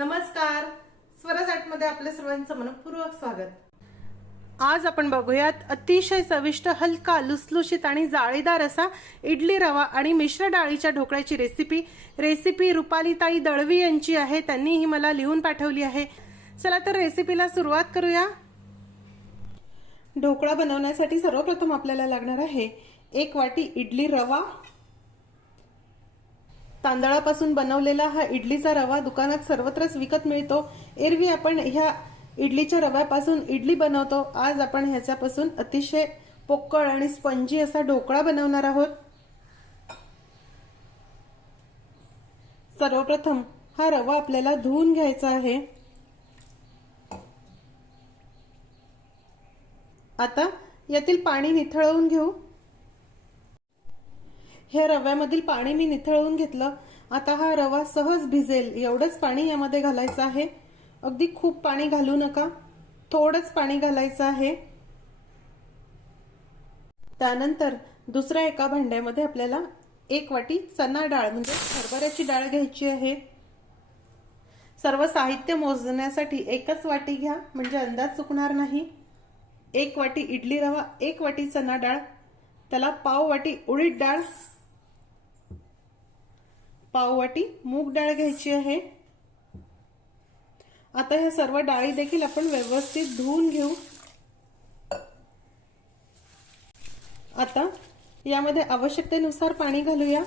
नमस्कार. स्वराजाटमध्ये आपल्या सर्वांचं मनपूर्वक स्वागत. आज आपण बघूयात अतिशय चविष्ट हलका लुसलुशीत आणि जाळीदार असा इडली रवा आणि मिश्र डाळीच्या ढोकळ्याची रेसिपी रेसिपी रुपालीताई दळवी यांची आहे. त्यांनी ही मला लिहून पाठवली आहे. चला तर रेसिपीला सुरुवात करूया. ढोकळा बनवण्यासाठी सर्वप्रथम आपल्याला लागणार आहे एक वाटी इडली रवा तांदळापासून बनवलेला हा इडलीचा रवा दुकानात सर्वत्रच विकत मिळतो. एरवी आपण ह्या इडलीच्या रव्यापासून इडली बनवतो. आज आपण ह्याच्यापासून अतिशय पोकळ आणि स्पंजी असा ढोकळा बनवणार आहोत. सर्वप्रथम हा रवा आपल्याला धुवून घ्यायचा आहे. आता यातील पाणी निथळवून घेऊ. हे रव्यामधील पाणी मी निथळवून घेतलं. आता हा रवा सहज भिजेल. एवढंच पाणी यामध्ये घालायचं आहे. अगदी खूप पाणी घालू नका. थोडंच पाणी घालायचं आहे. त्यानंतर दुसऱ्या एका भांड्यामध्ये आपल्याला एक वाटी चना डाळ म्हणजे हरभऱ्याची डाळ घ्यायची आहे. सर्व साहित्य मोजण्यासाठी एकच वाटी घ्या म्हणजे अंदाज चुकणार नाही. एक वाटी इडली रवा एक वाटी चना डाळ त्याला पाव वाटी उडीद डाळ पाववाटी मूग डाळ घ्यायची आहे. आता ह्या सर्व डाळी देखील आपण व्यवस्थित धुवून घेऊ. आता यामध्ये आवश्यकतेनुसार पाणी घालूया.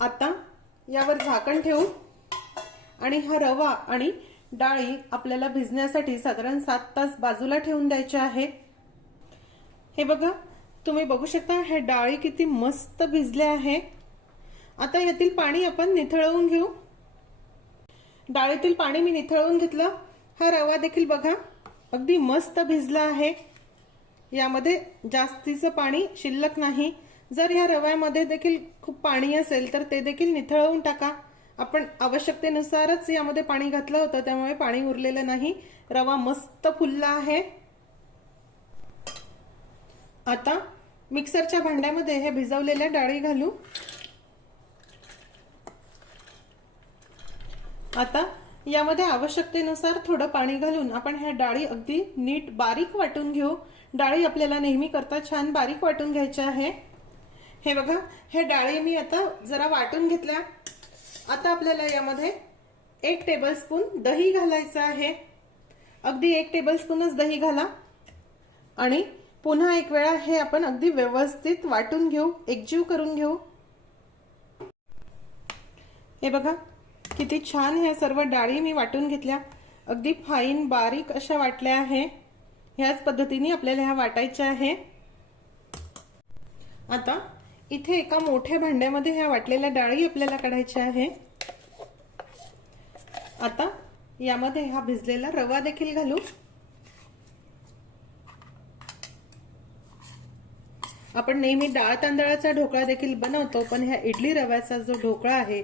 आता यावर झाकण ठेवू. आणि हा रवा आणि डाळी आपल्याला भिजण्यासाठी साधारण सात तास बाजूला ठेवून द्यायचे आहे. हे बघा तुम्ही बघू शकता हे डाळी किती मस्त भिजल्या आहे आता यातील पाणी आपण निथळवून घेऊ. डाळीतील पाणी मी निथळवून घेतलं. हा रवा देखील बघा अगदी मस्त भिजला आहे. यामध्ये जास्तीचं पाणी शिल्लक नाही. जर ह्या रव्यामध्ये देखील खूप पाणी असेल तर ते देखील निथळवून टाका. आपण आवश्यकतेनुसारच यामध्ये पाणी घातलं होतं त्यामुळे पाणी उरलेलं नाही. रवा मस्त फुलला आहे. आता मिक्सरच्या भांड्यामध्ये हे भिजवलेल्या डाळी घालू. आता यामध्ये आवश्यकतेनुसार थोडं पाणी घालून आपण ह्या डाळी अगदी नीट बारीक वाटून घेऊ. डाळी आपल्याला नेहमी करता छान बारीक वाटून घ्यायच्या आहे. हे बघा हे डाळी मी आता जरा वाटून घेतल्या. आता आपल्याला यामध्ये एक टेबलस्पून दही घालायचं आहे. अगदी एक टेबलस्पूनच दही घाला. आणि पुन्हा एक वेळा हे आपण अगदी व्यवस्थित वाटून घेऊ एकजीव करून घेऊ. हे बघा किती छान ह्या सर्व डाळी मी वाटून घेतल्या. अगदी फाईन बारीक अशा वाटल्या आहे. ह्याच पद्धतीने आपल्याला ह्या वाटायच्या आहे. आता इथे एका मोठ्या भांड्यामध्ये ह्या वाटलेल्या डाळी आपल्याला काढायच्या आहे. आता यामध्ये हा भिजलेला रवा देखील घालू. आपण नेहमी डाळ तांदळाचा ढोकळा देखील बनवतो पण ह्या इडली रव्याचा जो ढोकळा आहे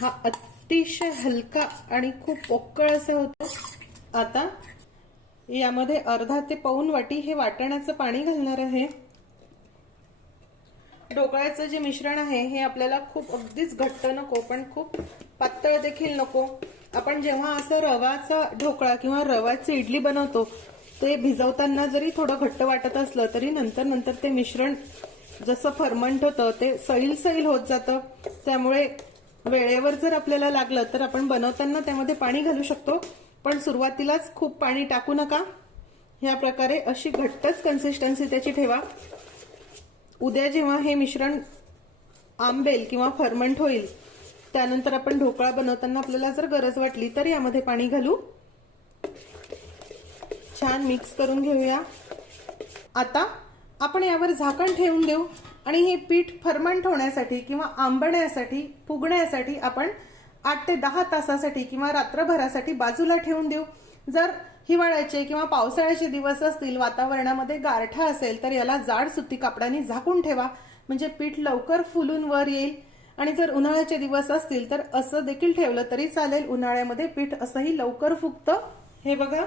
हा अतिशय हलका आणि खूप पोकळ असा होतो. आता यामध्ये अर्धा ते पाऊन वाटी हे वाटण्याचं पाणी घालणार आहे. ढोकळ्याचं जे मिश्रण आहे हे आपल्याला खूप अगदीच घट्ट नको पण खूप पातळ देखील नको. आपण जेव्हा असं रवाचा ढोकळा किंवा रवाची इडली बनवतो ते भिजवताना जरी थोडं घट्ट वाटत असलं तरी नंतर नंतर ते मिश्रण जसं फर्मंट होतं ते सैल सैल होत जातं. त्यामुळे वेळेवर जर आपल्याला लागलं तर आपण बनवताना त्यामध्ये पाणी घालू शकतो. पण सुरुवातीलाच खूप पाणी टाकू नका. ह्या प्रकारे अशी घट्टच कन्सिस्टन्सी त्याची ठेवा. उद्या जेव्हा हे मिश्रण आंबेल किंवा फर्मंट होईल त्यानंतर आपण ढोकळा बनवताना आपल्याला जर गरज वाटली तर यामध्ये पाणी घालू. छान मिक्स करून घेऊया. आता आपण यावर झाकण ठेवून देऊ आणि हे पीठ फर्मंट होण्यासाठी किंवा आंबण्यासाठी फुगण्यासाठी आपण आठ ते दहा तासासाठी किंवा रात्रभरासाठी बाजूला ठेवून देऊ. जर हिवाळ्याचे किंवा पावसाळ्याचे दिवस असतील वातावरणामध्ये गारठा असेल तर याला जाड सुती कापडाने झाकून ठेवा. म्हणजे पीठ लवकर फुलून वर येईल. आणि जर उन्हाळ्याचे दिवस असतील तर असं देखील ठेवलं तरी चालेल. उन्हाळ्यामध्ये पीठ असंही लवकर फुगतं. हे बघा.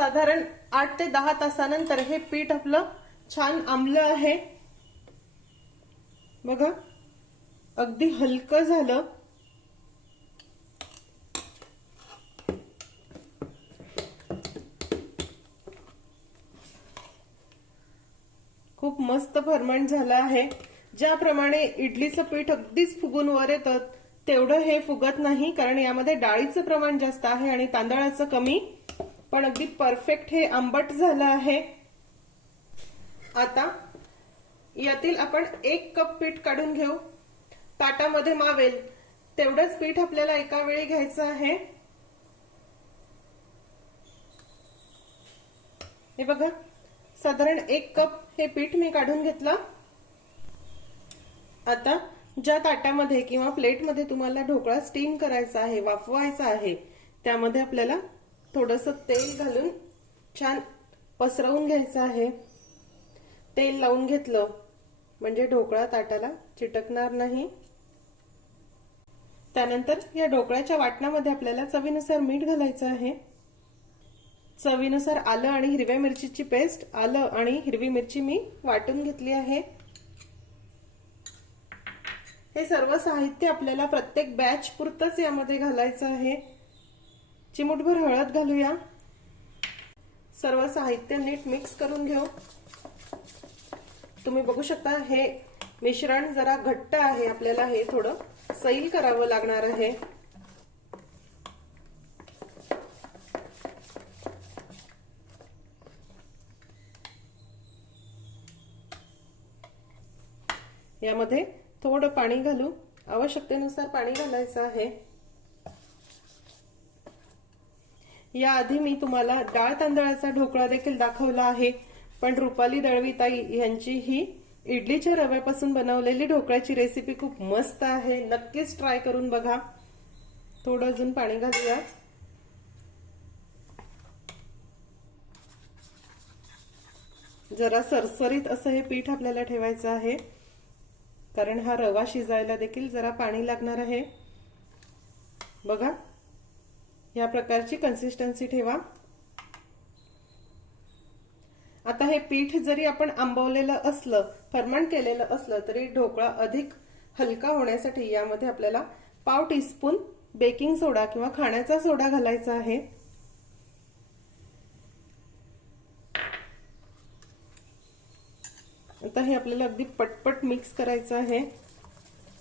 साधारण आठ ते दहा तासानंतर हे पीठ आपलं छान आंबलं आहे. बघा अगदी हलकं झालं. खूप मस्त फरमाण झालं आहे. ज्याप्रमाणे इडलीचं पीठ अगदीच फुगून वर येतं तेवढं हे फुगत नाही कारण यामध्ये डाळीचं प्रमाण जास्त आहे आणि तांदळाचं कमी पण अगदी परफेक्ट हे आंबट झालं आहे. आता यातील आपण एक कप पीठ काढून घेऊ. ताटामध्ये मावेल. तेवढंच पीठ आपल्याला एका वेळी घ्यायचं आहे. हे बघा साधारण एक कप हे पीठ मी काढून घेतलं. आता ज्या ताटामध्ये किंवा प्लेटमध्ये तुम्हाला ढोकळा स्टीम करायचा आहे वाफवायचा आहे त्यामध्ये आपल्याला थोडस तेल घालून छान पसरवून घ्यायचं आहे. तेल लावून घेतलं म्हणजे ढोकळा ताटाला चिटकणार नाही. त्यानंतर या ढोकळ्याच्या वाटणामध्ये आपल्याला चवीनुसार मीठ घालायचं आहे. चवीनुसार आलं आणि हिरव्या मिरचीची पेस्ट आलं आणि हिरवी मिरची मी वाटून घेतली आहे. हे सर्व साहित्य आपल्याला प्रत्येक बॅच पुरतच यामध्ये घालायचं आहे. चिमूटभर हळद घालूया. सर्व साहित्य नीट मिक्स करून घेऊ. तुम्ही बघू शकता हे मिश्रण जरा घट्ट आहे आपल्याला हे थोडं सैल करावं लागणार आहे. यामध्ये थोडं पाणी घालू. आवश्यकतेनुसार पाणी घालायचं आहे. याआधी मी तुम्हाला डाळ तांदळाचा ढोकळा देखील दाखवला आहे. पण रुपाली दळवीताई यांची ही इडलीच्या रव्यापासून बनवलेली ढोकळ्याची रेसिपी खूप मस्त आहे. नक्कीच ट्राय करून बघा. थोडं अजून पाणी घालूया जरा सरसरीत असं हे पीठ आपल्याला ठेवायचं आहे. कारण हा रवा शिजायला देखील जरा पाणी लागणार आहे. बघा. या प्रकारची कन्सिस्टन्सी ठेवा. आता हे पीठ जरी आपण आंबवलेलं असलं फर्मंट केलेलं असलं तरी ढोकळा अधिक हलका होण्यासाठी यामध्ये आपल्याला पाव टीस्पून बेकिंग सोडा किंवा खाण्याचा सोडा घालायचा आहे. आता हे आपल्याला अगदी पटपट मिक्स करायचं आहे.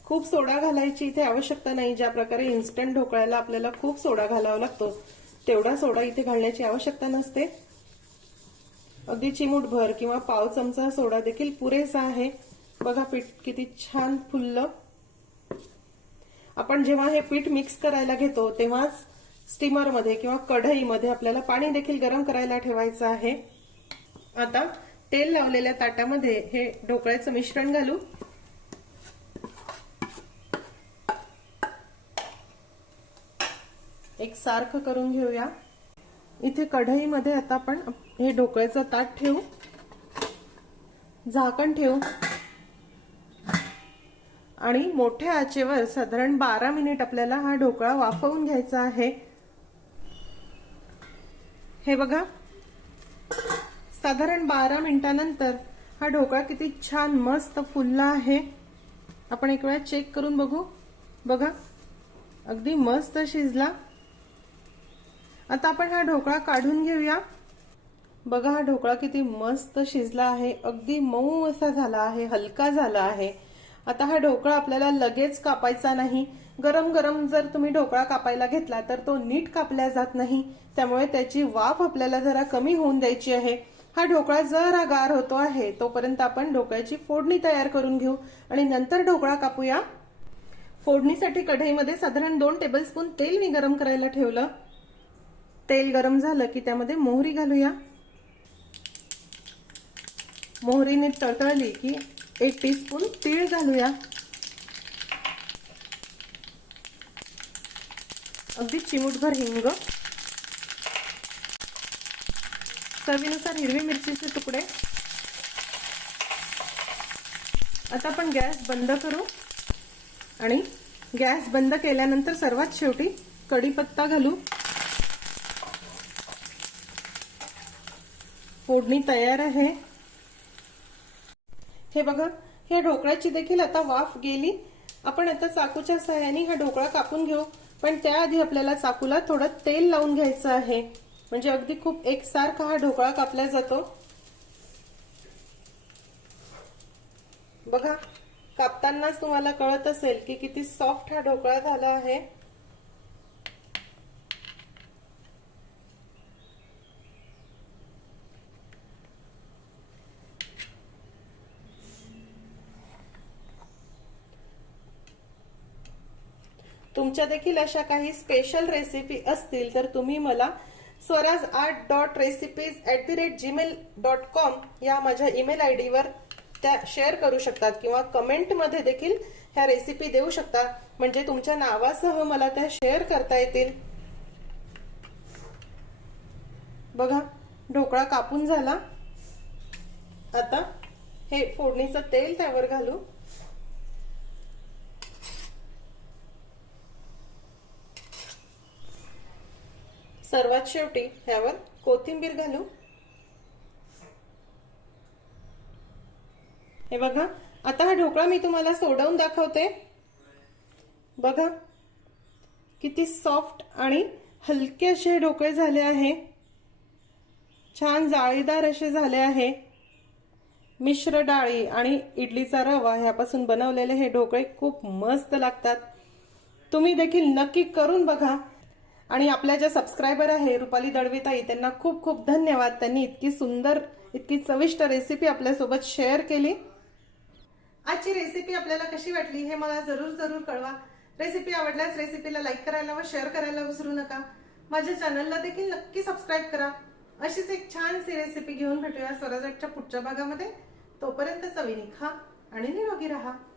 खूप सोडा घालायची इथे आवश्यकता नाही. ज्या प्रकारे इन्स्टंट ढोकळ्याला आपल्याला खूप सोडा घालावा लागतो तेवढा सोडा इथे घालण्याची आवश्यकता नसते. अगदी चिमूटभर किंवा पाव चमचा सोडा देखील पुरेसा आहे. बघा पीठ किती छान फुललं. आपण जेव्हा हे पीठ मिक्स करायला घेतो तेव्हाच स्टीमरमध्ये किंवा कढईमध्ये आपल्याला पाणी देखील गरम करायला ठेवायचं आहे. आता तेल लावलेल्या ताटामध्ये हे ढोकळ्याचं मिश्रण घालू. एक सारखं करून घेऊया. इथे कढईमध्ये आता आपण हे ढोकळ्याचं ताट ठेवू. झाकण ठेवू. आणि मोठ्या आचेवर साधारण बारा मिनिट आपल्याला हा ढोकळा वाफवून घ्यायचा आहे. हे बघा. साधारण बारा मिनिटानंतर हा ढोकळा किती छान मस्त फुलला आहे. आपण एक वेळा चेक करून बघू. बघा. अगदी मस्त शिजला. आता आपण हा ढोकळा काढून घेऊया. बघा हा ढोकळा किती मस्त शिजला आहे. अगदी मऊ असा झाला आहे हलका झाला आहे. आता हा ढोकळा आपल्याला लगेच कापायचा नाही. गरम गरम जर तुम्ही ढोकळा कापायला घेतला तर तो नीट कापल्या जात नाही. त्यामुळे त्याची वाफ आपल्याला जरा कमी होऊन द्यायची आहे. हा ढोकळा जरा गार होतो आहे तोपर्यंत आपण ढोकळ्याची फोडणी तयार करून घेऊ. आणि नंतर ढोकळा कापूया. फोडणीसाठी कढईमध्ये साधारण दोन टेबलस्पून तेल मी गरम करायला ठेवलं. तेल गरम झालं की त्यामध्ये मोहरी घालूया. मोहरीने तळतळली की एक टीस्पून तीळ घालूया. अगदी चिमूटभर हिंग. चवीनुसार हिरवी मिरचीचे तुकडे. आता आपण गॅस बंद करू. आणि गॅस बंद केल्यानंतर सर्वात शेवटी कढीपत्ता घालू. फोडणी तयार आहे. हे बघा हे ढोकळ्याची देखील आता वाफ गेली. आपण आता चाकूच्या सहाय्याने हा ढोकळा कापून घेऊ. पण त्याआधी आपल्याला चाकूला थोडं तेल लावून घ्यायचं आहे. म्हणजे अगदी खूप एकसारखा हा ढोकळा कापला जातो. बघा कापतानाच तुम्हाला कळत असेल की किती सॉफ्ट हा ढोकळा झाला आहे. तुमच्या देखील अशा काही स्पेशल रेसिपी असतील तर तुम्ही मला Swaraj art dot recipes at the rate Gmail dot com या माझ्या ईमेल आय डीवर त्या शेअर करू शकतात किंवा कमेंटमध्ये देखील ह्या रेसिपी देऊ शकता. म्हणजे तुमच्या नावासह मला त्या शेअर करता येतील. बघा ढोकळा कापून झाला. आता हे फोडणीचं तेल त्यावर घालू. सर्वात शेवटी ह्यावर कोथिंबीर घालू. हे बघा आता हा ढोकळा मी तुम्हाला सोडवून दाखवते. बघा किती सॉफ्ट आणि हलके असे ढोकळे झाले आहे. छान जाळीदार असे झाले आहे. मिश्र डाळी आणि इडलीचा रवा ह्यापासून बनवलेले हे ढोकळे खूप मस्त लागतात. तुम्ही देखील नक्की करून बघा. आणि आपल्या ज्या सबस्क्रायबर आहे रुपाली दळवीताई त्यांना खूप खूप धन्यवाद. त्यांनी इतकी सुंदर इतकी चविष्ट रेसिपी आपल्यासोबत शेअर केली. आजची रेसिपी आपल्याला कशी वाटली हे मला जरूर जरूर कळवा. रेसिपी आवडल्यास रेसिपीला लाईक करायला व शेअर करायला विसरू नका. माझ्या चॅनलला देखील नक्की सबस्क्राईब करा. अशीच एक छानशी रेसिपी घेऊन भेटूया स्वराजच्या पुढच्या भागामध्ये. तोपर्यंत चवीने खा आणि निरोगी राहा.